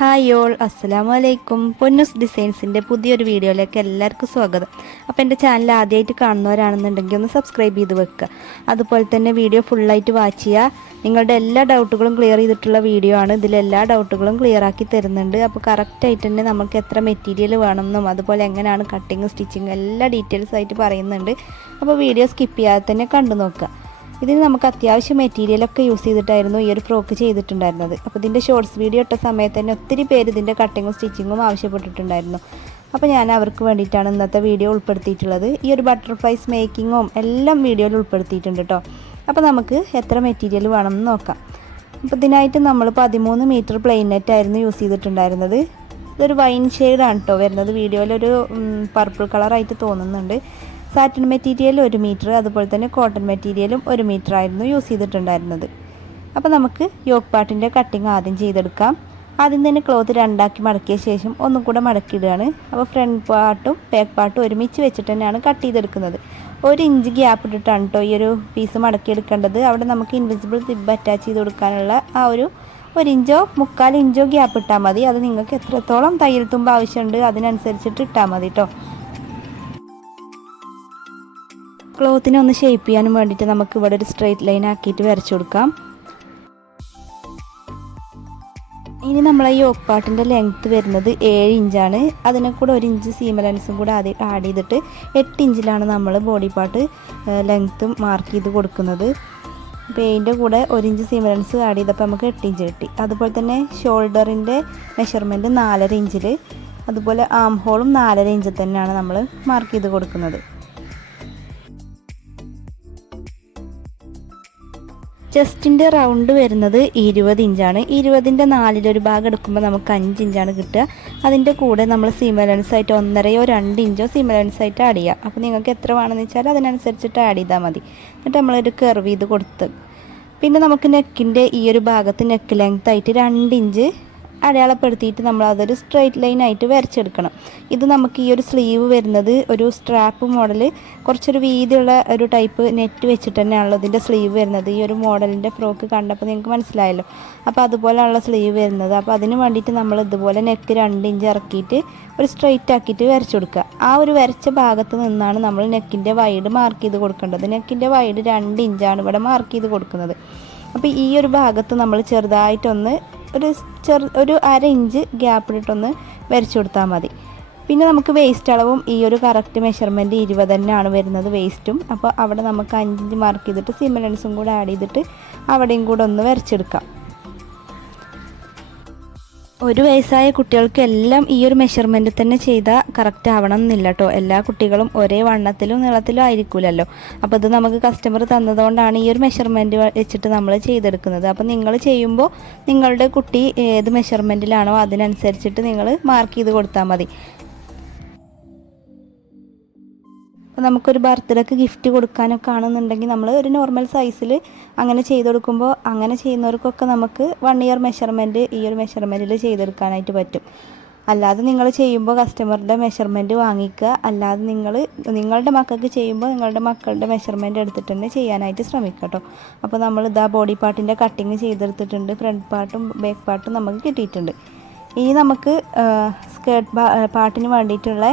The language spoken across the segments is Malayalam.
ഹായ് ഓൾ അസ്സലാമു അലൈക്കും പൊന്നൂസ് ഡിസൈൻസിന്റെ പുതിയൊരു വീഡിയോയിലേക്ക് എല്ലാവർക്കും സ്വാഗതം. അപ്പോൾ എന്റെ ചാനൽ ആദ്യമായിട്ട് കാണുന്നവരാണെന്നുണ്ടെങ്കിൽ ഒന്ന് സബ്സ്ക്രൈബ് ചെയ്ത് വെക്കുക. അതുപോലെ തന്നെ വീഡിയോ ഫുള്ളായിട്ട് വാച്ച് ചെയ്യുക. നിങ്ങളുടെ എല്ലാ ഡൗട്ടുകളും ക്ലിയർ ചെയ്തിട്ടുള്ള വീഡിയോ ആണ്. ഇതിലെല്ലാ ഡൗട്ടുകളും ക്ലിയർ ആക്കി തരുന്നുണ്ട്. അപ്പോൾ കറക്റ്റായിട്ട് തന്നെ നമുക്ക് എത്ര മെറ്റീരിയൽ വേണമെന്നും അതുപോലെ എങ്ങനെയാണ് കട്ടിങ് സ്റ്റിച്ചിങ് എല്ലാ ഡീറ്റെയിൽസ് ആയിട്ട് പറയുന്നുണ്ട്. അപ്പോൾ വീഡിയോ സ്കിപ്പ് ചെയ്യാതെ തന്നെ കണ്ടു നോക്കുക ഇതിന് നമുക്ക് അത്യാവശ്യം മെറ്റീരിയലൊക്കെ യൂസ് ചെയ്തിട്ടായിരുന്നു ഈ ഒരു ഫ്രോക്ക് ചെയ്തിട്ടുണ്ടായിരുന്നത്. അപ്പോൾ ഇതിന്റെ ഷോർട്സ് വീഡിയോ ഇട്ട സമയത്ത് തന്നെ ഒത്തിരി പേര് ഇതിന്റെ കട്ടിങ്ങും സ്റ്റിച്ചിങ്ങും ആവശ്യപ്പെട്ടിട്ടുണ്ടായിരുന്നു. അപ്പോൾ ഞാൻ അവർക്ക് വേണ്ടിയിട്ടാണ് ഇന്നത്തെ വീഡിയോ ഉൾപ്പെടുത്തിയിട്ടുള്ളത്. ഈ ഒരു ബട്ടർഫ്ലൈസ് മേക്കിങ്ങും എല്ലാം വീഡിയോയിൽ ഉൾപ്പെടുത്തിയിട്ടുണ്ട് കേട്ടോ അപ്പോൾ നമുക്ക് എത്ര മെറ്റീരിയൽ വേണമെന്ന് നോക്കാം. അപ്പോൾ ഇതിനായിട്ട് നമ്മൾ പതിമൂന്ന് മീറ്റർ പ്ലെയിൻ നെറ്റ് ആയിരുന്നു യൂസ് ചെയ്തിട്ടുണ്ടായിരുന്നത്. ഇതൊരു വൈൻ ഷെയ്ഡാണ് കേട്ടോ വരുന്നത്. വീഡിയോയിലൊരു പർപ്പിൾ കളറായിട്ട് തോന്നുന്നുണ്ട്. സാറ്റിൻ മെറ്റീരിയൽ ഒരു മീറ്റർ അതുപോലെ തന്നെ കോട്ടൺ മെറ്റീരിയലും ഒരു മീറ്റർ ആയിരുന്നു യൂസ് ചെയ്തിട്ടുണ്ടായിരുന്നത്. അപ്പോൾ നമുക്ക് യോക്ക് പാട്ടിന്റെ കട്ടിങ് ആദ്യം ചെയ്തെടുക്കാം. ആദ്യം തന്നെ ക്ലോത്ത് രണ്ടാക്കി മടക്കിയ ശേഷം ഒന്നും കൂടെ മടക്കിയിടുകയാണ്. അപ്പോൾ ഫ്രണ്ട് പാർട്ടും ബാക്ക് പാർട്ടും ഒരുമിച്ച് വെച്ചിട്ട് തന്നെയാണ് കട്ട് ചെയ്തെടുക്കുന്നത്. ഒരു ഇഞ്ച് ഗ്യാപ്പ് ഇട്ടിട്ടാണ് കേട്ടോ ഈ ഒരു പീസ് മടക്കിയെടുക്കേണ്ടത്. അവിടെ നമുക്ക് ഇൻവിസിബിൾ സിബ് അറ്റാച്ച് ചെയ്ത് കൊടുക്കാനുള്ള ആ ഒരു ഒരു ഇഞ്ചോ മുക്കാൽ ഇഞ്ചോ ഗ്യാപ്പ് ഇട്ടാൽ മതി. അത് നിങ്ങൾക്ക് എത്രത്തോളം തയ്യൽ തുമ്പ് ആവശ്യമുണ്ട് അതിനനുസരിച്ചിട്ട് ഇട്ടാൽ മതി കേട്ടോ ക്ലോത്തിനെ ഒന്ന് ഷേപ്പ് ചെയ്യാനും വേണ്ടിയിട്ട് നമുക്ക് ഇവിടെ ഒരു സ്ട്രെയിറ്റ് ലൈൻ ആക്കിയിട്ട് വരച്ചു കൊടുക്കാം. ഇനി നമ്മൾ ഈ ഓപ്പാട്ടിന്റെ ലെങ്ത്ത് വരുന്നത് ഏഴ് ഇഞ്ചാണ്. അതിനെ കൂടെ ഒരു ഇഞ്ച് സീമലൻസും കൂടെ ആദ്യം ആഡ് ചെയ്തിട്ട് എട്ട് ഇഞ്ചിലാണ് നമ്മൾ ബോഡി പാർട്ട് ലെങ്ത്തും മാർക്ക് ചെയ്ത് കൊടുക്കുന്നത്. ഇതിന്റെ കൂടെ ഒരു ഇഞ്ച് സീമലൻസ് ആഡ് ചെയ്തപ്പോൾ നമുക്ക് എട്ട് ഇഞ്ച് കിട്ടി. അതുപോലെ തന്നെ ഷോൾഡറിന്റെ മെഷർമെന്റ് നാലര ഇഞ്ചിൽ അതുപോലെ ആം ഹോളും നാലര ഇഞ്ചിൽ തന്നെയാണ് നമ്മൾ മാർക്ക് ചെയ്ത് കൊടുക്കുന്നത്. ചെസ്റ്റിന്റെ റൗണ്ട് വരുന്നത് ഇരുപത് ഇഞ്ചാണ്. ഇരുപതിന്റെ നാലിലൊരു ഭാഗം എടുക്കുമ്പോൾ നമുക്ക് അഞ്ച് ഇഞ്ചാണ് കിട്ടുക. അതിന്റെ കൂടെ നമ്മൾ സീമലൻസ് ആയിട്ട് ഒന്നരയോ രണ്ട് ഇഞ്ചോ സീമലൻസ് ആയിട്ട് ആഡ് ചെയ്യുക അപ്പോൾ നിങ്ങൾക്ക് എത്ര വേണമെന്ന് വെച്ചാൽ അതിനനുസരിച്ചിട്ട് ആഡ് ചെയ്താൽ മതി. എന്നിട്ട് നമ്മളൊരു കർവ് ചെയ്ത് കൊടുത്ത്. പിന്നെ നമുക്ക് നെക്കിന്റെ ഈ ഒരു ഭാഗത്ത് നെക്ക് ലെങ്ത് ആയിട്ട് രണ്ട് ഇഞ്ച് അടയാളപ്പെടുത്തിയിട്ട് നമ്മൾ അതൊരു സ്ട്രെയിറ്റ് ലൈൻ ആയിട്ട് വരച്ചെടുക്കണം. ഇത് നമുക്ക് ഈ ഒരു സ്ലീവ് വരുന്നത് ഒരു സ്ട്രാപ്പ് മോഡൽ കുറച്ചൊരു വീതിയുള്ള ഒരു ടൈപ്പ് നെറ്റ് വെച്ചിട്ട് തന്നെയാണല്ലോ ഇതിന്റെ സ്ലീവ് വരുന്നത്. ഈ ഒരു മോഡലിന്റെ ഫ്രോക്ക് കണ്ടപ്പോൾ നിങ്ങൾക്ക് മനസ്സിലായല്ലോ. അപ്പോൾ അതുപോലെയുള്ള സ്ലീവ് വരുന്നത്. അപ്പോൾ അതിന് വേണ്ടിയിട്ട് നമ്മൾ ഇതുപോലെ നെക്ക് രണ്ട് ഇഞ്ച് ഇറക്കിയിട്ട് ഒരു സ്ട്രെയിറ്റ് ആക്കിയിട്ട് വരച്ചു കൊടുക്കുക ആ ഒരു വരച്ച ഭാഗത്ത് നിന്നാണ് നമ്മൾ നെക്കിന്റെ വൈഡ് മാർക്ക് ചെയ്ത് കൊടുക്കേണ്ടത്. നെക്കിന്റെ വൈഡ് രണ്ട് ഇഞ്ചാണ് ഇവിടെ മാർക്ക് ചെയ്ത് കൊടുക്കുന്നത്. അപ്പോൾ ഈ ഒരു ഭാഗത്ത് നമ്മൾ ചെറുതായിട്ടൊന്ന് ഒരു ചെറു ഒരു അര ഇഞ്ച് ഗ്യാപ്പിലിട്ടൊന്ന് വരച്ചു കൊടുത്താൽ മതി. പിന്നെ നമുക്ക് വേസ്റ്റ് അളവും ഈ ഒരു കറക്റ്റ് മെഷർമെന്റ് ഇരുപത് തന്നെയാണ് വരുന്നത് വേസ്റ്റും അപ്പോൾ അവിടെ നമുക്ക് അഞ്ചിഞ്ച് മാർക്ക് ചെയ്തിട്ട് സിമിലൻസും കൂടെ ആഡ് ചെയ്തിട്ട് അവിടെയും കൂടെ ഒന്ന് വരച്ചെടുക്കാം. ഒരു വയസ്സായ കുട്ടികൾക്ക് എല്ലാം ഈ ഒരു മെഷർമെന്റ് തന്നെ ചെയ്താൽ കറക്റ്റ് ആവണം എന്നില്ല കേട്ടോ എല്ലാ കുട്ടികളും ഒരേ വണ്ണത്തിലും നീളത്തിലും ആയിരിക്കില്ലല്ലോ അപ്പോൾ ഇത് നമുക്ക് കസ്റ്റമർ തന്നതുകൊണ്ടാണ് ഈ ഒരു മെഷർമെന്റ് വെച്ചിട്ട് നമ്മൾ ചെയ്തെടുക്കുന്നത്. അപ്പോൾ നിങ്ങൾ ചെയ്യുമ്പോൾ നിങ്ങളുടെ കുട്ടി ഏത് മെഷർമെന്റിലാണോ അതിനനുസരിച്ചിട്ട് നിങ്ങൾ മാർക്ക് ചെയ്ത് കൊടുത്താൽ മതി. അപ്പോൾ നമുക്കൊരു ബർത്ത്ഡേക്ക് ഗിഫ്റ്റ് കൊടുക്കാനൊക്കെ ആണെന്നുണ്ടെങ്കിൽ നമ്മൾ ഒരു നോർമൽ സൈസിൽ അങ്ങനെ ചെയ്ത് കൊടുക്കുമ്പോൾ അങ്ങനെ ചെയ്യുന്നവർക്കൊക്കെ നമുക്ക് വൺ ഇയർ മെഷർമെന്റ് ഈ ഒരു മെഷർമെന്റിൽ ചെയ്തെടുക്കാനായിട്ട് പറ്റും. അല്ലാതെ നിങ്ങൾ ചെയ്യുമ്പോൾ കസ്റ്റമറുടെ മെഷർമെന്റ് വാങ്ങിക്കുക. അല്ലാതെ നിങ്ങൾ നിങ്ങളുടെ മക്കൾക്ക് ചെയ്യുമ്പോൾ നിങ്ങളുടെ മക്കളുടെ മെഷർമെന്റ് എടുത്തിട്ട് തന്നെ ചെയ്യാനായിട്ട് ശ്രമിക്കുക കേട്ടോ അപ്പോൾ നമ്മൾ ഇതാ ബോഡി പാർട്ടിന്റെ കട്ടിങ് ചെയ്തെടുത്തിട്ടുണ്ട്. ഫ്രണ്ട് പാർട്ടും ബാക്ക് പാർട്ടും നമുക്ക് കിട്ടിയിട്ടുണ്ട്. ഇനി നമുക്ക് സ്കേർട്ട് പാർട്ടിന് വേണ്ടിയിട്ടുള്ള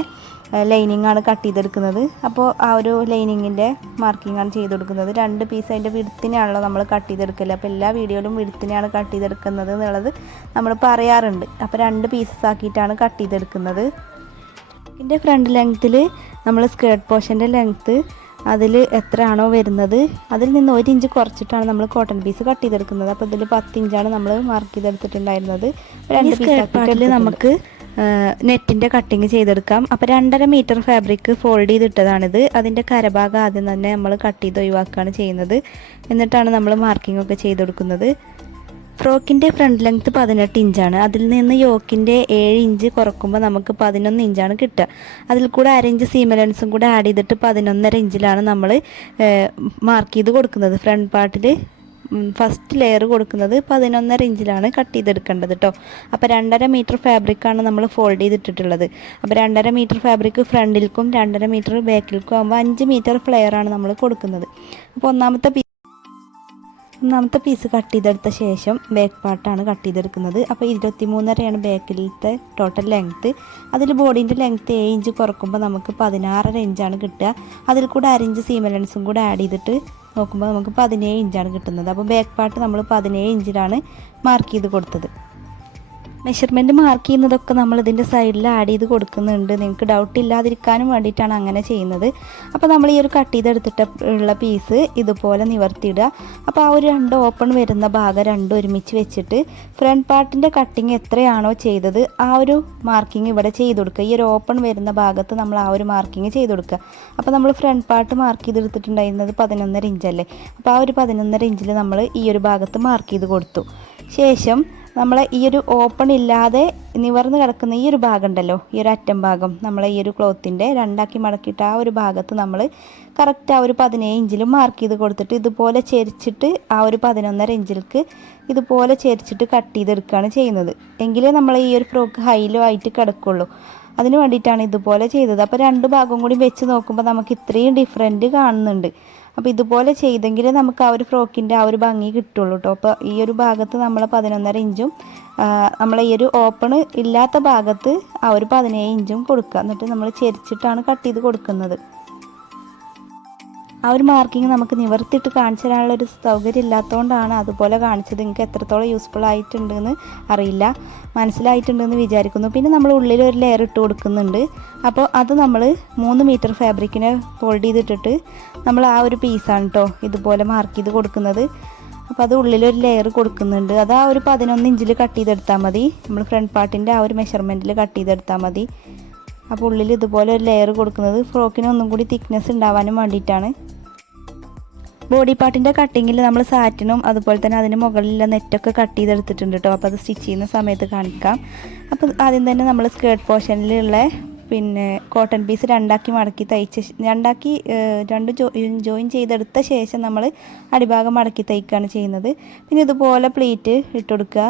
ലൈനിങ് ആണ് കട്ട് ചെയ്തെടുക്കുന്നത്. അപ്പോൾ ആ ഒരു ലൈനിങ്ങിന്റെ മാർക്കിംഗ് ആണ് ചെയ്ത് കൊടുക്കുന്നത് രണ്ട് പീസ് അതിന്റെ വിടുത്തിനാണല്ലോ നമ്മൾ കട്ട് ചെയ്തെടുക്കൽ. അപ്പോൾ എല്ലാ വീഡിയോയിലും വിടുത്തിനെയാണ് കട്ട് ചെയ്തെടുക്കുന്നത് എന്നുള്ളത് നമ്മൾ പറയാറുണ്ട്. അപ്പോൾ രണ്ട് പീസസ് ആക്കിയിട്ടാണ് കട്ട് ചെയ്തെടുക്കുന്നത്. ഇതിന്റെ ഫ്രണ്ട് ലെങ്ത്തിൽ നമ്മൾ സ്കേർട്ട് പോർഷന്റെ ലെങ്ത്ത് അതിൽ എത്രയാണോ വരുന്നത്? അതിൽ നിന്ന് ഒരു ഇഞ്ച് കുറച്ചിട്ടാണ് നമ്മൾ കോട്ടൺ പീസ് കട്ട് ചെയ്തെടുക്കുന്നത്. അപ്പോൾ ഇതിൽ പത്ത് ഇഞ്ചാണ് നമ്മൾ മാർക്ക് ചെയ്തെടുത്തിട്ടുണ്ടായിരുന്നത്. രണ്ട് പീസ് നമുക്ക് നെറ്റിന്റെ കട്ടിങ് ചെയ്തെടുക്കാം. അപ്പോൾ രണ്ടര മീറ്റർ ഫാബ്രിക് ഫോൾഡ് ചെയ്തിട്ടതാണിത്. അതിന്റെ കരഭാഗം ആദ്യം തന്നെ നമ്മൾ കട്ട് ചെയ്ത് ഒഴിവാക്കുകയാണ് ചെയ്യുന്നത്. എന്നിട്ടാണ് നമ്മൾ മാർക്കിംഗ് ഒക്കെ ചെയ്തെടുക്കുന്നത്. ഫ്രോക്കിന്റെ ഫ്രണ്ട് ലെങ്ത്ത് പതിനെട്ട് ഇഞ്ചാണ്. അതിൽ നിന്ന് യോക്കിന്റെ ഏഴ് ഇഞ്ച് കുറക്കുമ്പോൾ നമുക്ക് പതിനൊന്ന് ഇഞ്ചാണ് കിട്ടുക. അതിൽ കൂടെ അരഞ്ച് സീമലൻസും കൂടെ ആഡ് ചെയ്തിട്ട് പതിനൊന്നര ഇഞ്ചിലാണ് നമ്മൾ മാർക്ക് ചെയ്ത് കൊടുക്കുന്നത്. ഫ്രണ്ട് പാർട്ടിൽ ഫസ്റ്റ് ലെയർ കൊടുക്കുന്നത് പതിനൊന്നര ഇഞ്ചിലാണ് കട്ട് ചെയ്തെടുക്കേണ്ടത് കേട്ടോ അപ്പോൾ രണ്ടര മീറ്റർ ഫാബ്രിക്കാണ് നമ്മൾ ഫോൾഡ് ചെയ്തിട്ടിട്ടുള്ളത്. അപ്പോൾ രണ്ടര മീറ്റർ ഫാബ്രിക് ഫ്രണ്ടിൽക്കും രണ്ടര മീറ്റർ ബാക്കിൽക്കും ആകുമ്പോൾ അഞ്ച് മീറ്റർ ഫ്ലെയറാണ് നമ്മൾ കൊടുക്കുന്നത്. അപ്പോൾ ഒന്നാമത്തെ ഒന്നാമത്തെ പീസ് കട്ട് ചെയ്തെടുത്ത ശേഷം ബാക്ക് പാർട്ടാണ് കട്ട് ചെയ്തെടുക്കുന്നത്. അപ്പോൾ ഇരുപത്തി മൂന്നരയാണ് ബാക്കിലത്തെ ടോട്ടൽ ലെങ്ത്ത് അതിൽ ബോഡീന്റെ ലെങ്ത്ത് ഏഴ് ഇഞ്ച് കുറക്കുമ്പോൾ നമുക്ക് പതിനാറര ഇഞ്ചാണ് കിട്ടുക. അതിൽ കൂടെ അരഞ്ച് സീമലൻസും കൂടെ ആഡ് ചെയ്തിട്ട് നോക്കുമ്പോൾ നമുക്ക് പതിനേഴ് ഇഞ്ചാണ് കിട്ടുന്നത്. അപ്പോൾ ബാക്ക് പാർട്ട് നമ്മൾ പതിനേഴ് ഇഞ്ചിലാണ് മാർക്ക് ചെയ്ത് കൊടുത്തത്. മെഷർമെന്റ് മാർക്ക് ചെയ്യുന്നതൊക്കെ നമ്മൾ ഇതിന്റെ സൈഡിൽ ആഡ് ചെയ്ത് കൊടുക്കുന്നുണ്ട്. നിങ്ങൾക്ക് ഡൗട്ട് ഇല്ലാതിരിക്കാനും വേണ്ടിയിട്ടാണ് അങ്ങനെ ചെയ്യുന്നത്. അപ്പോൾ നമ്മൾ ഈ ഒരു കട്ട് ചെയ്തെടുത്തിട്ട് ഉള്ള പീസ് ഇതുപോലെ നിവർത്തിയിടുക. അപ്പോൾ ആ ഒരു രണ്ട് ഓപ്പൺ വരുന്ന ഭാഗം രണ്ടും ഒരുമിച്ച് വെച്ചിട്ട് ഫ്രണ്ട് പാർട്ടിന്റെ കട്ടിങ് എത്രയാണോ ചെയ്തത് ആ ഒരു മാർക്കിംഗ് ഇവിടെ ചെയ്ത് കൊടുക്കുക. ഈ ഒരു ഓപ്പൺ വരുന്ന ഭാഗത്ത് നമ്മൾ ആ ഒരു മാർക്കിംഗ് ചെയ്ത് കൊടുക്കുക. അപ്പോൾ നമ്മൾ ഫ്രണ്ട് പാർട്ട് മാർക്ക് ചെയ്തെടുത്തിട്ടുണ്ടായിരുന്നത് പതിനൊന്നര ഇഞ്ചല്ലേ അപ്പോൾ ആ ഒരു പതിനൊന്നര ഇഞ്ചിൽ നമ്മൾ ഈ ഒരു ഭാഗത്ത് മാർക്ക് ചെയ്ത് കൊടുത്തു. ശേഷം നമ്മൾ ഈ ഒരു ഓപ്പൺ ഇല്ലാതെ നിവർന്ന് കിടക്കുന്ന ഈ ഒരു ഭാഗം ഉണ്ടല്ലോ ഈ ഒരു അറ്റം ഭാഗം. നമ്മൾ ഈ ഒരു ക്ലോത്തിന്റെ രണ്ടാക്കി മടക്കിയിട്ട് ആ ഒരു ഭാഗത്ത് നമ്മൾ കറക്റ്റ് ആ ഒരു പതിനേഴ് ഇഞ്ചിൽ മാർക്ക് ചെയ്ത് കൊടുത്തിട്ട് ഇതുപോലെ ചെരിച്ചിട്ട് ആ ഒരു പതിനൊന്നര ഇഞ്ചിലേക്ക് ഇതുപോലെ ചെരിച്ചിട്ട് കട്ട് ചെയ്തെടുക്കുകയാണ് ചെയ്യുന്നത്. എങ്കിലേ നമ്മൾ ഈ ഒരു ഫ്രോക്ക് ഹൈലോ ആയിട്ട് കിടക്കുള്ളൂ. അതിന് വേണ്ടിയിട്ടാണ് ഇതുപോലെ ചെയ്തത്. അപ്പോൾ രണ്ട് ഭാഗം കൂടി വെച്ച് നോക്കുമ്പോൾ നമുക്ക് ഇത്രയും ഡിഫറെന്റ് കാണുന്നുണ്ട്. അപ്പോൾ ഇതുപോലെ ചെയ്തെങ്കിൽ നമുക്ക് ആ ഒരു ഫ്രോക്കിന്റെ ആ ഒരു ഭംഗി കിട്ടുള്ളൂ കേട്ടോ അപ്പോൾ ഈ ഒരു ഭാഗത്ത് നമ്മൾ പതിനൊന്നര ഇഞ്ചും നമ്മൾ ഈ ഒരു ഓപ്പൺ ഇല്ലാത്ത ഭാഗത്ത് ആ ഒരു പതിനേഴ് ഇഞ്ചും കൊടുക്കുക. എന്നിട്ട് നമ്മൾ ചെരിച്ചിട്ടാണ് കട്ട് ചെയ്ത് കൊടുക്കുന്നത്. ആ ഒരു മാർക്കിങ് നമുക്ക് നിവർത്തിയിട്ട് കാണിച്ചു തരാനുള്ള ഒരു സൗകര്യം ഇല്ലാത്തതുകൊണ്ടാണ് അതുപോലെ കാണിച്ചത്. നിങ്ങൾക്ക് എത്രത്തോളം യൂസ്ഫുൾ ആയിട്ടുണ്ടെന്ന് അറിയില്ല. മനസ്സിലായിട്ടുണ്ടെന്ന് വിചാരിക്കുന്നു. പിന്നെ നമ്മൾ ഉള്ളിൽ ഒരു ലെയർ ഇട്ട് കൊടുക്കുന്നുണ്ട്. അപ്പോൾ അത് നമ്മൾ മൂന്ന് മീറ്റർ ഫാബ്രിക്കിനെ ഫോൾഡ് ചെയ്തിട്ടിട്ട് നമ്മൾ ആ ഒരു പീസാണ് കേട്ടോ ഇതുപോലെ മാർക്ക് ചെയ്ത് കൊടുക്കുന്നത്. അപ്പോൾ അത് ഉള്ളിലൊരു ലെയർ കൊടുക്കുന്നുണ്ട്. അത് ആ ഒരു പതിനൊന്ന് ഇഞ്ചിൽ കട്ട് ചെയ്തെടുത്താൽ മതി. നമ്മൾ ഫ്രണ്ട് പാർട്ടിന്റെ ആ ഒരു മെഷർമെന്റിൽ കട്ട് ചെയ്തെടുത്താൽ മതി. അപ്പോൾ ഉള്ളിൽ ഇതുപോലെ ഒരു ലെയർ കൊടുക്കുന്നത് ഫ്രോക്കിന് ഒന്നും കൂടി തിക്നെസ് ഉണ്ടാവാനും വേണ്ടിയിട്ടാണ്. ബോഡി പാർട്ടിന്റെ കട്ടിങ്ങിൽ നമ്മൾ സാറ്റിനും അതുപോലെ തന്നെ അതിന് മുകളിലുള്ള നെറ്റൊക്കെ കട്ട് ചെയ്തെടുത്തിട്ടുണ്ട് കേട്ടോ അപ്പോൾ അത് സ്റ്റിച്ച് ചെയ്യുന്ന സമയത്ത് കാണിക്കാം. അപ്പോൾ ആദ്യം തന്നെ നമ്മൾ സ്കേർട്ട് പോർഷനിലുള്ള പിന്നെ കോട്ടൺ പീസ് രണ്ടാക്കി മടക്കി തയ്ച്ച രണ്ടാക്കി രണ്ട് ജോയിൻ ചെയ്തെടുത്ത ശേഷം നമ്മൾ അടിഭാഗം മടക്കി തയ്ക്കുകയാണ് ചെയ്യുന്നത്. പിന്നെ ഇതുപോലെ പ്ലീറ്റ് ഇട്ട് കൊടുക്കുക.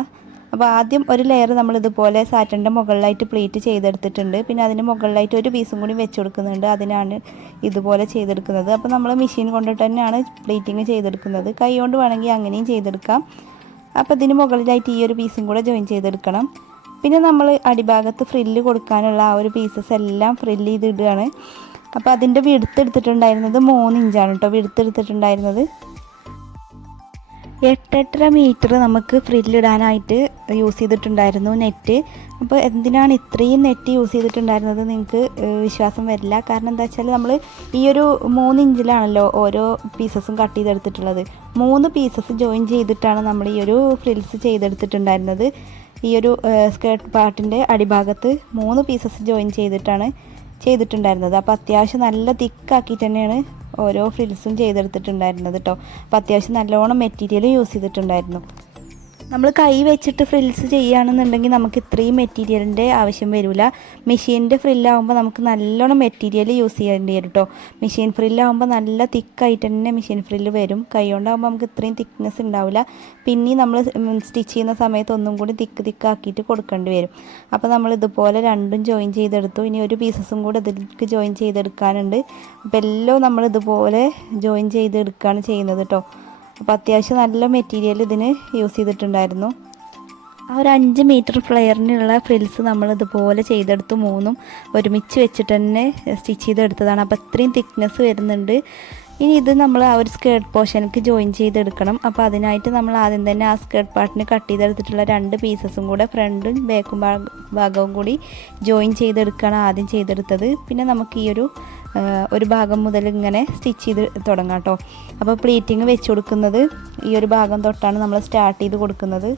അപ്പോൾ ആദ്യം ഒരു ലെയർ നമ്മൾ ഇതുപോലെ സാറ്റന്റെ മുകളിലായിട്ട് പ്ലീറ്റ് ചെയ്തെടുത്തിട്ടുണ്ട്. പിന്നെ അതിന് മുകളിലായിട്ട് ഒരു പീസും കൂടി വെച്ച് കൊടുക്കുന്നുണ്ട്. അതിനാണ് ഇതുപോലെ ചെയ്തെടുക്കുന്നത്. അപ്പോൾ നമ്മൾ മെഷീൻ കൊണ്ടിട്ട് തന്നെയാണ് പ്ലീറ്റിങ് ചെയ്തെടുക്കുന്നത്. കൈ കൊണ്ട് വേണമെങ്കിൽ അങ്ങനെയും ചെയ്തെടുക്കാം. അപ്പോൾ ഇതിന് മുകളിലായിട്ട് ഈ ഒരു പീസും കൂടെ ജോയിൻ ചെയ്തെടുക്കണം. പിന്നെ നമ്മൾ അടിഭാഗത്ത് ഫ്രില്ല് കൊടുക്കാനുള്ള ആ ഒരു പീസസ് എല്ലാം ഫ്രില്ല് ചെയ്തിടുകയാണ് അപ്പോൾ അതിന്റെ വിടുത്തെടുത്തിട്ടുണ്ടായിരുന്നത് മൂന്ന് ഇഞ്ചാണ് കേട്ടോ വിടുത്തെടുത്തിട്ടുണ്ടായിരുന്നത് എട്ടെട്ടര മീറ്റർ നമുക്ക് ഫ്രില്ലിടാനായിട്ട് യൂസ് ചെയ്തിട്ടുണ്ടായിരുന്നു നെറ്റ്. അപ്പോൾ എന്തിനാണ് ഇത്രയും നെറ്റ് യൂസ് ചെയ്തിട്ടുണ്ടായിരുന്നത് നിങ്ങൾക്ക് വിശ്വാസം വരില്ല. കാരണം എന്താ വെച്ചാൽ നമ്മൾ ഈ ഒരു മൂന്ന് ഇഞ്ചിലാണല്ലോ ഓരോ പീസസും കട്ട് ചെയ്തെടുത്തിട്ടുള്ളത്. മൂന്ന് പീസസ് ജോയിൻ ചെയ്തിട്ടാണ് നമ്മൾ ഈ ഒരു ഫ്രിൽസ് ചെയ്തെടുത്തിട്ടുണ്ടായിരുന്നത്. ഈ ഒരു സ്കേർട്ട് പാർട്ടിന്റെ അടിഭാഗത്ത് മൂന്ന് പീസസ് ജോയിൻ ചെയ്തിട്ടാണ് ചെയ്തിട്ടുണ്ടായിരുന്നത്. അപ്പോൾ അത്യാവശ്യം നല്ല തിക്കാക്കിയിട്ട് തന്നെയാണ് ഓരോ ഫ്രിൽസും ചെയ്തെടുത്തിട്ടുണ്ടായിരുന്നത് കേട്ടോ അപ്പോൾ അത്യാവശ്യം നല്ലോണം മെറ്റീരിയൽ യൂസ് ചെയ്തിട്ടുണ്ടായിരുന്നു. നമ്മൾ കൈ വെച്ചിട്ട് ഫ്രിൽസ് ചെയ്യുകയാണെന്നുണ്ടെങ്കിൽ നമുക്ക് ഇത്രയും മെറ്റീരിയലിന്റെ ആവശ്യം വരില്ല. മെഷീന്റെ ഫ്രില്ലാകുമ്പോൾ നമുക്ക് നല്ലോണം മെറ്റീരിയൽ യൂസ് ചെയ്യേണ്ടി വരും കേട്ടോ മെഷീൻ ഫ്രില്ലാകുമ്പോൾ നല്ല തിക്കായിട്ട് തന്നെ മെഷീൻ ഫ്രില്ല് വരും. കൈ കൊണ്ടാകുമ്പോൾ നമുക്ക് ഇത്രയും തിക്നെസ് ഉണ്ടാവില്ല. പിന്നെ നമ്മൾ സ്റ്റിച്ച് ചെയ്യുന്ന സമയത്ത് ഒന്നും കൂടി തിക്ക് തിക്കാക്കിയിട്ട് കൊടുക്കേണ്ടി വരും. അപ്പോൾ നമ്മൾ ഇതുപോലെ രണ്ടും ജോയിൻ ചെയ്തെടുത്തു. ഇനി ഒരു പീസസും കൂടി ഇതിലേക്ക് ജോയിൻ ചെയ്തെടുക്കാനുണ്ട്. അപ്പോൾ എല്ലാം നമ്മൾ ഇതുപോലെ ജോയിൻ ചെയ്തെടുക്കുകയാണ് ചെയ്യുന്നത് കേട്ടോ അപ്പോൾ അത്യാവശ്യം നല്ല മെറ്റീരിയൽ ഇതിന് യൂസ് ചെയ്തിട്ടുണ്ടായിരുന്നു. ആ ഒരു അഞ്ച് മീറ്റർ ഫ്ലെയറിനുള്ള ഫ്രിൽസ് നമ്മൾ ഇതുപോലെ ചെയ്തെടുത്തു മൂന്നും ഒരുമിച്ച് വെച്ചിട്ട് തന്നെ സ്റ്റിച്ച് ചെയ്തെടുത്തതാണ്. അപ്പോൾ ഇത്രയും തിക്നെസ് വരുന്നുണ്ട്. ഇനി ഇത് നമ്മൾ ആ ഒരു സ്കേർട്ട് പോർഷനിലേക്ക് ജോയിൻ ചെയ്തെടുക്കണം. അപ്പോൾ അതിനായിട്ട് നമ്മൾ ആദ്യം തന്നെ ആ സ്കേർട്ട് പാർട്ടിന് കട്ട് ചെയ്തെടുത്തിട്ടുള്ള രണ്ട് പീസസും കൂടെ ഫ്രണ്ടും ബാക്കും ഭാഗവും കൂടി ജോയിൻ ചെയ്തെടുക്കുകയാണ് ആദ്യം ചെയ്തെടുത്തത്. പിന്നെ നമുക്ക് ഈ ഒരു ഒരു ഭാഗം മുതൽ ഇങ്ങനെ സ്റ്റിച്ച് ചെയ്ത് തുടങ്ങാം കേട്ടോ അപ്പോൾ പ്ലീറ്റിങ് വെച്ച് കൊടുക്കുന്നത് ഈ ഒരു ഭാഗം തൊട്ടാണ് നമ്മൾ സ്റ്റാർട്ട് ചെയ്ത് കൊടുക്കുന്നത്.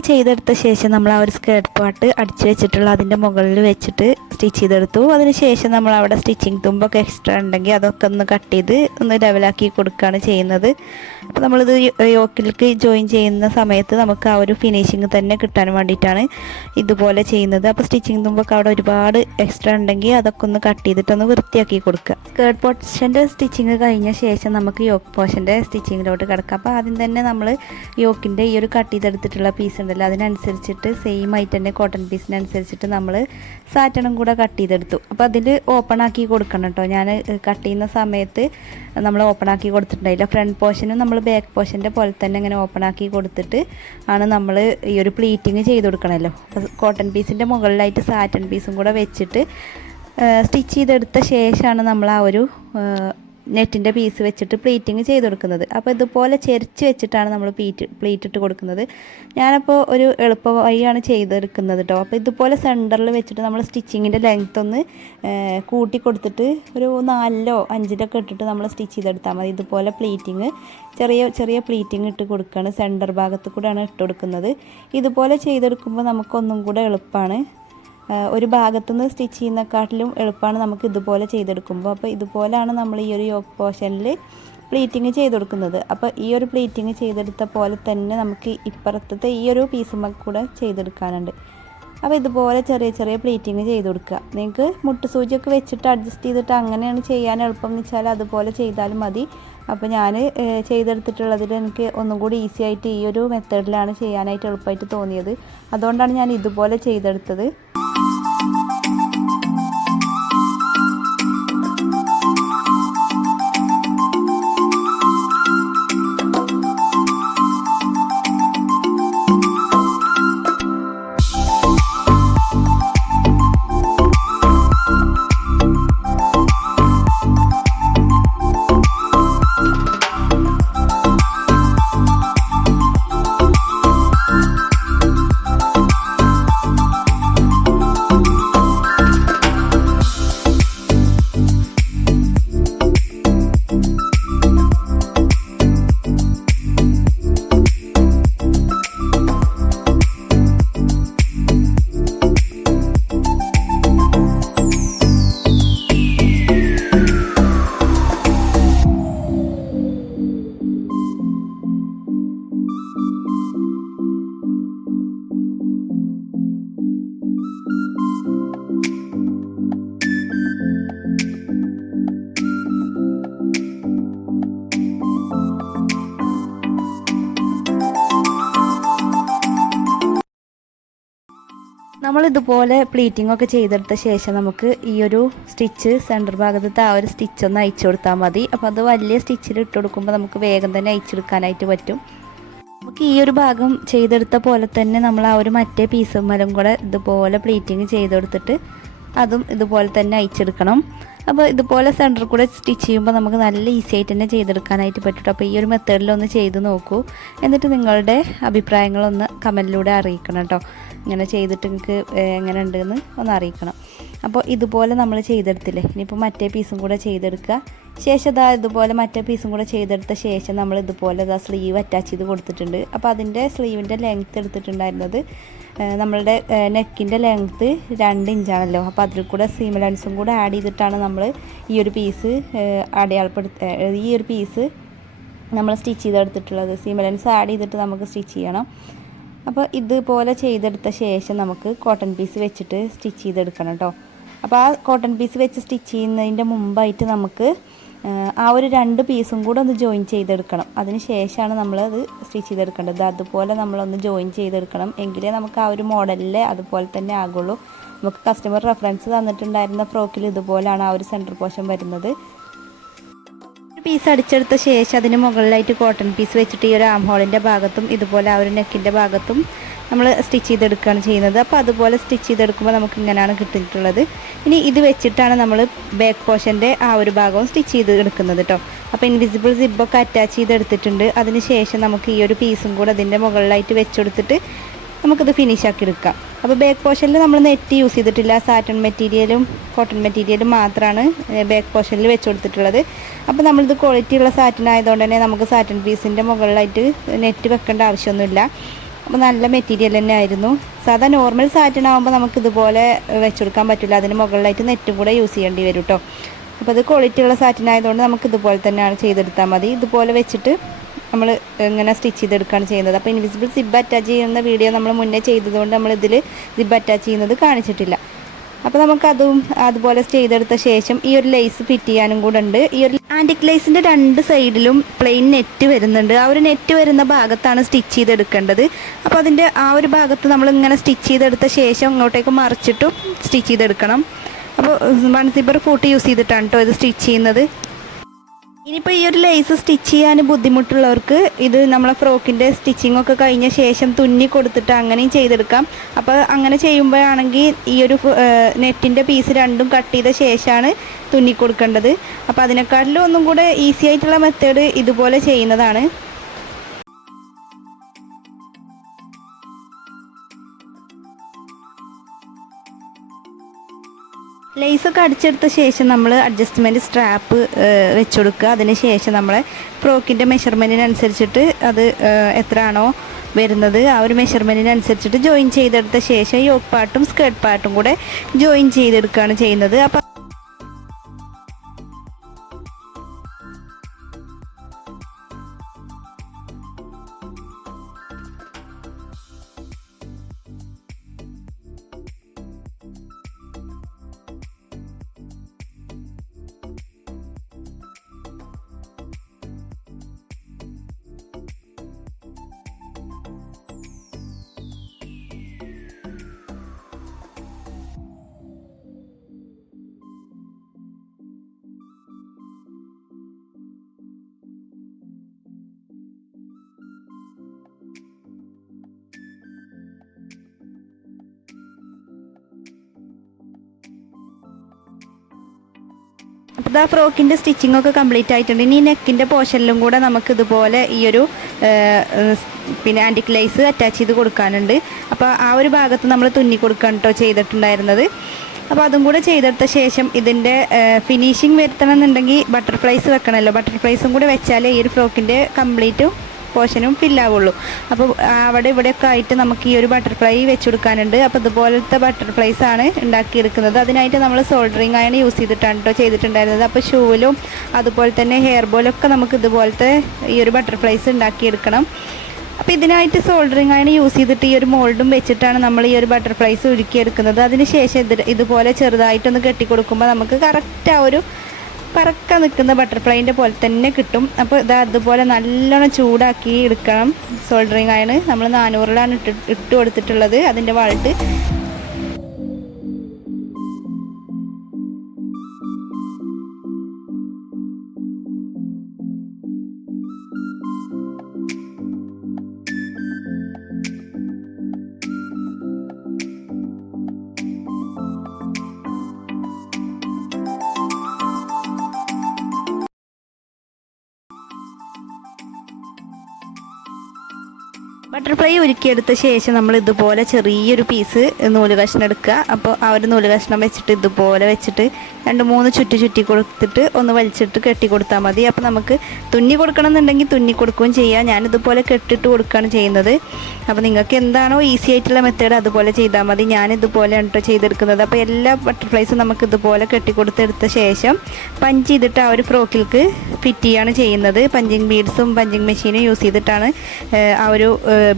ഒക്കെ ചെയ്തെടുത്ത ശേഷം നമ്മൾ ആ ഒരു സ്കേർട്ട് പാട്ട് അടിച്ചു വെച്ചിട്ടുള്ള അതിന്റെ മുകളിൽ വെച്ചിട്ട് സ്റ്റിച്ച് ചെയ്തെടുത്തു. അതിന് ശേഷം നമ്മൾ അവിടെ സ്റ്റിച്ചിങ് തുമ്പൊക്കെ എക്സ്ട്രാ ഉണ്ടെങ്കിൽ അതൊക്കെ ഒന്ന് കട്ട് ചെയ്ത് ഒന്ന് ലെവലാക്കി കൊടുക്കുകയാണ് ചെയ്യുന്നത്. അപ്പോൾ നമ്മളിത് യോക്കിലേക്ക് ജോയിൻ ചെയ്യുന്ന സമയത്ത് നമുക്ക് ആ ഒരു ഫിനിഷിങ് തന്നെ കിട്ടാൻ വേണ്ടിയിട്ടാണ് ഇതുപോലെ ചെയ്യുന്നത്. അപ്പോൾ സ്റ്റിച്ചിങ് തുമ്പൊക്കെ അവിടെ ഒരുപാട് എക്സ്ട്രാ ഉണ്ടെങ്കിൽ അതൊക്കെ ഒന്ന് കട്ട് ചെയ്തിട്ടൊന്ന് വൃത്തിയാക്കി കൊടുക്കുക. സ്കേർട്ട് പോർഷന്റെ സ്റ്റിച്ചിങ് കഴിഞ്ഞ ശേഷം നമുക്ക് യോക്ക് പോർഷന്റെ സ്റ്റിച്ചിങ്ങിലോട്ട് കിടക്കാം. അപ്പോൾ ആദ്യം തന്നെ നമ്മൾ യോക്കിന്റെ ഈ ഒരു കട്ട് ചെയ്തെടുത്തിട്ടുള്ള പീസ് ഉണ്ടല്ലോ അതിനനുസരിച്ചിട്ട് സെയിം ആയിട്ട് തന്നെ കോട്ടൺ പീസിനനുസരിച്ചിട്ട് നമ്മൾ സാറ്റണും കൂടെ കട്ട് ചെയ്തെടുത്തു. അപ്പോൾ അതിൽ ഓപ്പൺ ആക്കി കൊടുക്കണം കേട്ടോ ഞാൻ കട്ട് ചെയ്യുന്ന സമയത്ത് നമ്മൾ ഓപ്പൺ ആക്കി കൊടുത്തിട്ടുണ്ടായില്ല. ഫ്രണ്ട് പോർഷനും നമ്മൾ ബാക്ക് പോർഷന്റെ പോലെ തന്നെ ഇങ്ങനെ ഓപ്പൺ ആക്കി കൊടുത്തിട്ട് ആണ് നമ്മൾ ഈ ഒരു പ്ലീറ്റിങ് ചെയ്ത് കൊടുക്കണമല്ലോ കോട്ടൺ പീസിന്റെ മുകളിലായിട്ട് സാറ്റൺ പീസും കൂടെ വെച്ചിട്ട് സ്റ്റിച്ച് ചെയ്തെടുത്ത ശേഷമാണ് നമ്മൾ ആ ഒരു നെറ്റിന്റെ പീസ് വെച്ചിട്ട് പ്ലീറ്റിങ് ചെയ്ത് കൊടുക്കുന്നത്. അപ്പോൾ ഇതുപോലെ ചെരിച്ച് വെച്ചിട്ടാണ് നമ്മൾ പ്ലീറ്റ് പ്ലീറ്റ് ഇട്ട് കൊടുക്കുന്നത്. ഞാനപ്പോൾ ഒരു എളുപ്പ വഴിയാണ് ചെയ്തെടുക്കുന്നത് കേട്ടോ അപ്പോൾ ഇതുപോലെ സെന്ററിൽ വെച്ചിട്ട് നമ്മൾ സ്റ്റിച്ചിങ്ങിന്റെ ലെങ്ത് ഒന്ന് കൂട്ടി കൊടുത്തിട്ട് ഒരു നാലിലോ അഞ്ചിലോ ഒക്കെ ഇട്ടിട്ട് നമ്മൾ സ്റ്റിച്ച് ചെയ്തെടുത്താൽ മതി. ഇതുപോലെ പ്ലീറ്റിങ് ചെറിയ ചെറിയ പ്ലീറ്റിങ് ഇട്ട് കൊടുക്കുകയാണ് സെന്റർ ഭാഗത്ത് കൂടെയാണ് ഇട്ട് കൊടുക്കുന്നത്. ഇതുപോലെ ചെയ്തെടുക്കുമ്പോൾ നമുക്കൊന്നും കൂടെ എളുപ്പമാണ് ഒരു ഭാഗത്തുനിന്ന് സ്റ്റിച്ച് ചെയ്യുന്നക്കാട്ടിലും എളുപ്പമാണ് നമുക്ക് ഇതുപോലെ ചെയ്തെടുക്കുമ്പോൾ. അപ്പോൾ ഇതുപോലെയാണ് നമ്മൾ ഈ ഒരു യോക്ക് പോർഷനിൽ പ്ലീറ്റിങ് ചെയ്ത് കൊടുക്കുന്നത് അപ്പോൾ ഈ ഒരു പ്ലീറ്റിങ് ചെയ്തെടുത്ത പോലെ തന്നെ നമുക്ക് ഇപ്പുറത്തത്തെ ഈ ഒരു പീസുമ്മ കൂടെ ചെയ്തെടുക്കാനുണ്ട്. അപ്പോൾ ഇതുപോലെ ചെറിയ ചെറിയ പ്ലീറ്റിങ് ചെയ്ത് കൊടുക്കുക നിങ്ങൾക്ക് മുട്ട് സൂചിയൊക്കെ വെച്ചിട്ട് അഡ്ജസ്റ്റ് ചെയ്തിട്ട് അങ്ങനെയാണ് ചെയ്യാൻ എളുപ്പം എന്ന് വെച്ചാൽ അതുപോലെ ചെയ്താലും മതി. അപ്പോൾ ഞാൻ ചെയ്തെടുത്തിട്ടുള്ളതിൽ എനിക്ക് ഒന്നും കൂടി ഈസി ആയിട്ട് ഈ ഒരു മെത്തേഡിലാണ് ചെയ്യാനായിട്ട് എളുപ്പമായിട്ട് തോന്നിയത്. അതുകൊണ്ടാണ് ഞാൻ ഇതുപോലെ ചെയ്തെടുത്തത്. Música നമ്മൾ ഇതുപോലെ പ്ലീറ്റിംഗ് ഒക്കെ ചെയ്തെടുത്ത ശേഷം നമുക്ക് ഈ ഒരു സ്റ്റിച്ച് സെന്റർ ഭാഗത്തെ ആ ഒരു സ്റ്റിച്ച് ഒന്ന് അയച്ചു കൊടുത്താൽ മതി. അപ്പോൾ അത് വലിയ സ്റ്റിച്ചിൽ ഇട്ട് കൊടുക്കുമ്പോൾ നമുക്ക് വേഗം തന്നെ അയച്ചെടുക്കാനായിട്ട് പറ്റും. നമുക്ക് ഈ ഒരു ഭാഗം ചെയ്തെടുത്ത പോലെ തന്നെ നമ്മൾ ആ ഒരു മറ്റേ പീസും മരം കൂടെ ഇതുപോലെ പ്ലീറ്റിങ് ചെയ്തെടുത്തിട്ട് അതും ഇതുപോലെ തന്നെ അയച്ചെടുക്കണം. അപ്പോൾ ഇതുപോലെ സെന്റർ കൂടെ സ്റ്റിച്ച് ചെയ്യുമ്പോൾ നമുക്ക് നല്ല ഈസി ആയിട്ട് തന്നെ ചെയ്തെടുക്കാനായിട്ട് പറ്റും അപ്പോൾ ഈ ഒരു മെത്തേഡിലൊന്ന് ചെയ്ത് നോക്കൂ. എന്നിട്ട് നിങ്ങളുടെ അഭിപ്രായങ്ങളൊന്ന് കമന്റിലൂടെ അറിയിക്കണം കേട്ടോ. ഇങ്ങനെ ചെയ്തിട്ട് നിങ്ങൾക്ക് എങ്ങനെ ഉണ്ടെന്ന് ഒന്ന് അറിയിക്കണം. അപ്പോൾ ഇതുപോലെ നമ്മൾ ചെയ്തെടുത്തില്ലേ? ഇനിയിപ്പോൾ മറ്റേ പീസും കൂടെ ചെയ്തെടുക്കുക. ശേഷം ഇതാ ഇതുപോലെ മറ്റേ പീസും കൂടെ ചെയ്തെടുത്ത ശേഷം നമ്മൾ ഇതുപോലെ ഇതാ സ്ലീവ് അറ്റാച്ച് ചെയ്ത് കൊടുത്തിട്ടുണ്ട്. അപ്പോൾ അതിന്റെ സ്ലീവിന്റെ ലെങ്ത്ത് എടുത്തിട്ടുണ്ടായിരുന്നത് നമ്മളുടെ നെക്കിന്റെ ലെങ്ത്ത് രണ്ട് ഇഞ്ചാണല്ലോ. അപ്പോൾ അതിൽ കൂടെ സീം കൂടെ ആഡ് ചെയ്തിട്ടാണ് നമ്മൾ ഈ ഒരു പീസ് അടയാളപ്പെടുത്ത ഈ ഒരു പീസ് നമ്മൾ സ്റ്റിച്ച് ചെയ്തെടുത്തിട്ടുള്ളത്. സീം ആഡ് ചെയ്തിട്ട് നമുക്ക് സ്റ്റിച്ച് ചെയ്യണം. അപ്പോൾ ഇതുപോലെ ചെയ്തെടുത്ത ശേഷം നമുക്ക് കോട്ടൺ പീസ് വെച്ചിട്ട് സ്റ്റിച്ച് ചെയ്തെടുക്കണം കേട്ടോ അപ്പോൾ ആ കോട്ടൺ പീസ് വെച്ച് സ്റ്റിച്ച് ചെയ്യുന്നതിന്റെ മുമ്പായിട്ട് നമുക്ക് ആ ഒരു രണ്ട് പീസും കൂടെ ഒന്ന് ജോയിൻ ചെയ്തെടുക്കണം. അതിന് ശേഷമാണ് നമ്മളത് സ്റ്റിച്ച് ചെയ്തെടുക്കേണ്ടത്. അതുപോലെ നമ്മളൊന്ന് ജോയിൻ ചെയ്തെടുക്കണം. എങ്കിലേ നമുക്ക് ആ ഒരു മോഡലിൽ അതുപോലെ തന്നെ ആകുള്ളൂ. നമുക്ക് കസ്റ്റമർ റെഫറൻസ് തന്നിട്ടുണ്ടായിരുന്ന ഫ്രോക്കിൽ ഇതുപോലെയാണ് ആ ഒരു സെന്റർ പോഷൻ വരുന്നത്. പീസ് അടിച്ചെടുത്ത ശേഷം അതിന് മുകളിലായിട്ട് കോട്ടൺ പീസ് വെച്ചിട്ട് ഈ ഒരു ആം ഹോളിന്റെ ഭാഗത്തും ഇതുപോലെ ആ ഒരു നെക്കിന്റെ ഭാഗത്തും നമ്മൾ സ്റ്റിച്ച് ചെയ്തെടുക്കുകയാണ് ചെയ്യുന്നത്. അപ്പോൾ അതുപോലെ സ്റ്റിച്ച് ചെയ്തെടുക്കുമ്പോൾ നമുക്ക് ഇങ്ങനെയാണ് കിട്ടിയിട്ടുള്ളത്. ഇനി ഇത് വെച്ചിട്ടാണ് നമ്മൾ ബാക്ക് പോർഷന്റെ ആ ഒരു ഭാഗവും സ്റ്റിച്ച് ചെയ്ത് എടുക്കുന്നത് കേട്ടോ അപ്പോൾ ഇൻവിസിബിൾ സിബൊക്കെ അറ്റാച്ച് ചെയ്തെടുത്തിട്ടുണ്ട്. അതിന് ശേഷം നമുക്ക് ഈ ഒരു പീസും കൂടെ അതിന്റെ മുകളിലായിട്ട് വെച്ചെടുത്തിട്ട് നമുക്കിത് ഫിനിഷ് ആക്കി എടുക്കാം. അപ്പോൾ ബാക്ക് പോർഷനിൽ നമ്മൾ നെറ്റ് യൂസ് ചെയ്തിട്ടില്ല. സാറ്റൺ മെറ്റീരിയലും കോട്ടൺ മെറ്റീരിയലും മാത്രമാണ് ബാക്ക് പോർഷനിൽ വെച്ച് കൊടുത്തിട്ടുള്ളത് അപ്പോൾ നമ്മളിത് ക്വാളിറ്റി ഉള്ള സാറ്റൻ ആയതുകൊണ്ട് തന്നെ നമുക്ക് സാറ്റൻ പീസിന്റെ മുകളിലായിട്ട് നെറ്റ് വെക്കേണ്ട ആവശ്യമൊന്നുമില്ല. അപ്പോൾ നല്ല മെറ്റീരിയൽ തന്നെ ആയിരുന്നു സാധാ നോർമൽ സാറ്റിനാകുമ്പോൾ നമുക്ക് ഇതുപോലെ വെച്ചെടുക്കാൻ പറ്റില്ല. അതിന് മുകളിലായിട്ട് നെറ്റും കൂടെ യൂസ് ചെയ്യേണ്ടി വരും കേട്ടോ അപ്പോൾ അത് ക്വാളിറ്റി ഉള്ള സാറ്റിനായതുകൊണ്ട് നമുക്ക് ഇതുപോലെ തന്നെയാണ് ചെയ്തെടുത്താൽ മതി. ഇതുപോലെ വെച്ചിട്ട് നമ്മൾ ഇങ്ങനെ സ്റ്റിച്ച് ചെയ്തെടുക്കുകയാണ് ചെയ്യുന്നത്. അപ്പോൾ ഇൻവിസിബിൾ സിബ് അറ്റാച്ച് ചെയ്യുന്ന വീഡിയോ നമ്മൾ മുന്നേ ചെയ്തതുകൊണ്ട് നമ്മൾ ഇതിൽ സിബ് അറ്റാച്ച് ചെയ്യുന്നത് കാണിച്ചിട്ടില്ല. അപ്പോൾ നമുക്കതും അതുപോലെ ചെയ്തെടുത്ത ശേഷം ഈ ഒരു ലേസ് ഫിറ്റ് ചെയ്യാനും കൂടെ ഉണ്ട്. ഈ ഒരു ആന്റിക് ലേസിന്റെ രണ്ട് സൈഡിലും പ്ലെയിൻ നെറ്റ് വരുന്നുണ്ട്. ആ ഒരു നെറ്റ് വരുന്ന ഭാഗത്താണ് സ്റ്റിച്ച് ചെയ്തെടുക്കേണ്ടത്. അപ്പോൾ അതിന്റെ ആ ഒരു ഭാഗത്ത് നമ്മൾ ഇങ്ങനെ സ്റ്റിച്ച് ചെയ്തെടുത്ത ശേഷം ഇങ്ങോട്ടേക്ക് മറിച്ചിട്ടും സ്റ്റിച്ച് ചെയ്തെടുക്കണം. അപ്പോൾ വൺ സിബർ ഫൂട്ട് യൂസ് ചെയ്തിട്ടാണ് കേട്ടോ ഇത് സ്റ്റിച്ച് ചെയ്യുന്നത്. ഇനിയിപ്പോൾ ഈ ഒരു ലേസ് സ്റ്റിച്ച് ചെയ്യാൻ ബുദ്ധിമുട്ടുള്ളവർക്ക് ഇത് നമ്മളെ ഫ്രോക്കിന്റെ സ്റ്റിച്ചിങ് ഒക്കെ കഴിഞ്ഞ ശേഷം തുന്നി കൊടുത്തിട്ട് അങ്ങനെയും ചെയ്തെടുക്കാം. അപ്പോൾ അങ്ങനെ ചെയ്യുമ്പോഴാണെങ്കിൽ ഈ ഒരു നെറ്റിന്റെ പീസ് രണ്ടും കട്ട് ചെയ്ത ശേഷമാണ് തുന്നി കൊടുക്കേണ്ടത്. അപ്പോൾ അതിനെക്കാട്ടിലും ഒന്നും കൂടെ ഈസി ആയിട്ടുള്ള മെത്തേഡ് ഇതുപോലെ ചെയ്യുന്നതാണ്. ലേസൊക്കെ അടിച്ചെടുത്ത ശേഷം നമ്മൾ അഡ്ജസ്റ്റ്മെന്റ് സ്ട്രാപ്പ് വെച്ച് കൊടുക്കുക അതിന് ശേഷം നമ്മളെ ഫ്രോക്കിന്റെ മെഷർമെന്റിനനുസരിച്ചിട്ട് അത് എത്രയാണോ വരുന്നത് ആ ഒരു മെഷർമെന്റിനനുസരിച്ചിട്ട് ജോയിൻ ചെയ്തെടുത്ത ശേഷം യോക്ക് പാർട്ടും സ്കേർട്ട് പാർട്ടും കൂടെ ജോയിൻ ചെയ്തെടുക്കുകയാണ് ചെയ്യുന്നത്. അപ്പോൾ ആ ഫ്രോക്കിന്റെ സ്റ്റിച്ചിങ് ഒക്കെ കംപ്ലീറ്റ് ആയിട്ടുണ്ട്. ഇനി നെക്കിന്റെ പോർഷനിലും കൂടെ നമുക്ക് ഇതുപോലെ ഈ ഒരു പിന്നെ ആന്റിക് ലൈസ് അറ്റാച്ച് ചെയ്ത് കൊടുക്കാനുണ്ട്. അപ്പോൾ ആ ഒരു ഭാഗത്ത് നമ്മൾ തുന്നി കൊടുക്കാൻ കേട്ടോ ചെയ്തിട്ടുണ്ടായിരുന്നത്. അപ്പോൾ അതും കൂടെ ചെയ്തെടുത്ത ശേഷം ഇതിന്റെ ഫിനിഷിങ് വരുത്തണം എന്നുണ്ടെങ്കിൽ ബട്ടർഫ്ലൈസ് വെക്കണമല്ലോ ബട്ടർഫ്ലൈസും കൂടെ വെച്ചാൽ ഈ ഒരു ഫ്രോക്കിന്റെ കംപ്ലീറ്റും പോർഷനും ഫില്ലാവുള്ളൂ അപ്പോൾ അവിടെ ഇവിടെയൊക്കെ ആയിട്ട് നമുക്ക് ഈ ഒരു ബട്ടർഫ്ലൈ വെച്ച് കൊടുക്കാനുണ്ട്. അപ്പോൾ ഇതുപോലത്തെ ബട്ടർഫ്ലൈസ് ആണ് ഉണ്ടാക്കിയെടുക്കുന്നത്. അതിനായിട്ട് നമ്മൾ സോൾഡറിങ് ആണ് യൂസ് ചെയ്തിട്ടാണ് കേട്ടോ ചെയ്തിട്ടുണ്ടായിരുന്നത്. അപ്പോൾ ഷൂവിലും അതുപോലെ തന്നെ ഹെയർ ബോലൊക്കെ നമുക്ക് ഇതുപോലത്തെ ഈ ഒരു ബട്ടർഫ്ലൈസ് ഉണ്ടാക്കിയെടുക്കണം. അപ്പോൾ ഇതിനായിട്ട് സോൾഡറിങ് ആണ് യൂസ് ചെയ്തിട്ട് ഈ ഒരു മോൾഡും വെച്ചിട്ടാണ് നമ്മൾ ഈ ഒരു ബട്ടർഫ്ലൈസ് ഉരുക്കിയെടുക്കുന്നത്. അതിന് ശേഷം ഇത് ഇതുപോലെ ചെറുതായിട്ടൊന്ന് കെട്ടിക്കൊടുക്കുമ്പോൾ നമുക്ക് കറക്റ്റ് ആ ഒരു പറക്കാൻ നിൽക്കുന്ന ബട്ടർഫ്ലൈന്റെ പോലെ തന്നെ കിട്ടും. അപ്പോൾ ഇത് അതുപോലെ നല്ലോണം ചൂടാക്കി എടുക്കണം. സോൾഡറിങ് ആയാണ് നമ്മൾ നാനൂറിലാണ് ഇട്ട് ഇട്ട് കൊടുത്തിട്ടുള്ളത്. അതിന്റെ വാൾട്ട് ബട്ടർഫ്ലൈ ഉരുക്കിയെടുത്ത ശേഷം നമ്മൾ ഇതുപോലെ ചെറിയൊരു പീസ് നൂൽ കഷ്ണം എടുക്കുക. അപ്പോൾ ആ ഒരു നൂൽ കഷ്ണം വെച്ചിട്ട് ഇതുപോലെ വെച്ചിട്ട് രണ്ട് മൂന്ന് ചുറ്റി ചുറ്റി കൊടുത്തിട്ട് ഒന്ന് വലിച്ചിട്ട് കെട്ടി കൊടുത്താൽ മതി. അപ്പോൾ നമുക്ക് തുന്നി കൊടുക്കണം എന്നുണ്ടെങ്കിൽ തുന്നി കൊടുക്കുകയും ചെയ്യാം. ഞാൻ ഇതുപോലെ കെട്ടിട്ട് കൊടുക്കുകയാണ് ചെയ്യുന്നത്. അപ്പോൾ നിങ്ങൾക്ക് എന്താണോ ഈസി ആയിട്ടുള്ള മെത്തേഡ് അതുപോലെ ചെയ്താൽ മതി. ഞാൻ ഇതുപോലെ കേട്ടോ ചെയ്തെടുക്കുന്നത്. അപ്പോൾ എല്ലാ ബട്ടർഫ്ലൈസും നമുക്ക് ഇതുപോലെ കെട്ടി കൊടുത്തെടുത്ത ശേഷം പഞ്ച് ചെയ്തിട്ട് ആ ഒരു ഫ്രോക്കിൽക്ക് ഫിറ്റ് ചെയ്യാണ് ചെയ്യുന്നത്. പഞ്ചിങ് ബീഡ്സും പഞ്ചിങ് മെഷീനും യൂസ് ചെയ്തിട്ടാണ് ആ ഒരു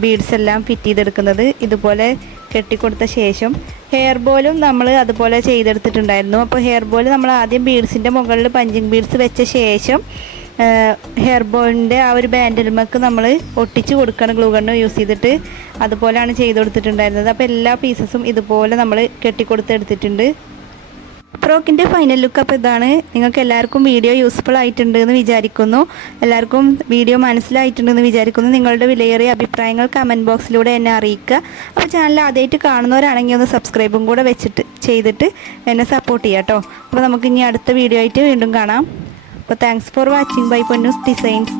ബീഡ്സ് എല്ലാം ഫിറ്റ് ചെയ്തെടുക്കുന്നത് ഇതുപോലെ കെട്ടിക്കൊടുത്ത ശേഷം ഹെയർ ബോലും നമ്മൾ അതുപോലെ ചെയ്തെടുത്തിട്ടുണ്ടായിരുന്നു. അപ്പോൾ ഹെയർ ബോൾ നമ്മൾ ആദ്യം ബീഡ്സിന്റെ മുകളിൽ പഞ്ചിങ് ബീഡ്സ് വെച്ച ശേഷം ഹെയർ ബോളിന്റെ ആ ഒരു ബാൻഡിൽമക്ക് നമ്മൾ ഒട്ടിച്ച് കൊടുക്കണം ഗ്ലൂ ഗണ്ണ് യൂസ് ചെയ്തിട്ട്. അതുപോലെയാണ് ചെയ്ത് കൊടുത്തിട്ടുണ്ടായിരുന്നത്. അപ്പോൾ എല്ലാ പീസസും ഇതുപോലെ നമ്മൾ കെട്ടിക്കൊടുത്തെടുത്തിട്ടുണ്ട് ഫ്രോക്കിന്റെ ഫൈനൽ ലുക്ക് അപ്പോൾ ഇതാണ്. നിങ്ങൾക്ക് എല്ലാവർക്കും വീഡിയോ യൂസ്ഫുൾ ആയിട്ടുണ്ട് എന്ന് വിചാരിക്കുന്നു. എല്ലാവർക്കും വീഡിയോ മനസ്സിലായിട്ടുണ്ടെന്ന് വിചാരിക്കുന്നു. നിങ്ങളുടെ വിലയേറിയ അഭിപ്രായങ്ങൾ കമന്റ് ബോക്സിലൂടെ എന്നെ അറിയിക്കുക. അപ്പോൾ ചാനൽ ആദ്യമായിട്ട് കാണുന്നവരാണെങ്കിൽ ഒന്ന് സബ്സ്ക്രൈബും കൂടെ വെച്ചിട്ട് ചെയ്തിട്ട് എന്നെ സപ്പോർട്ട് ചെയ്യാം കേട്ടോ അപ്പോൾ നമുക്ക് ഇനി അടുത്ത വീഡിയോ ആയിട്ട് വീണ്ടും കാണാം. അപ്പോൾ thanks for watching bye Ponnus designs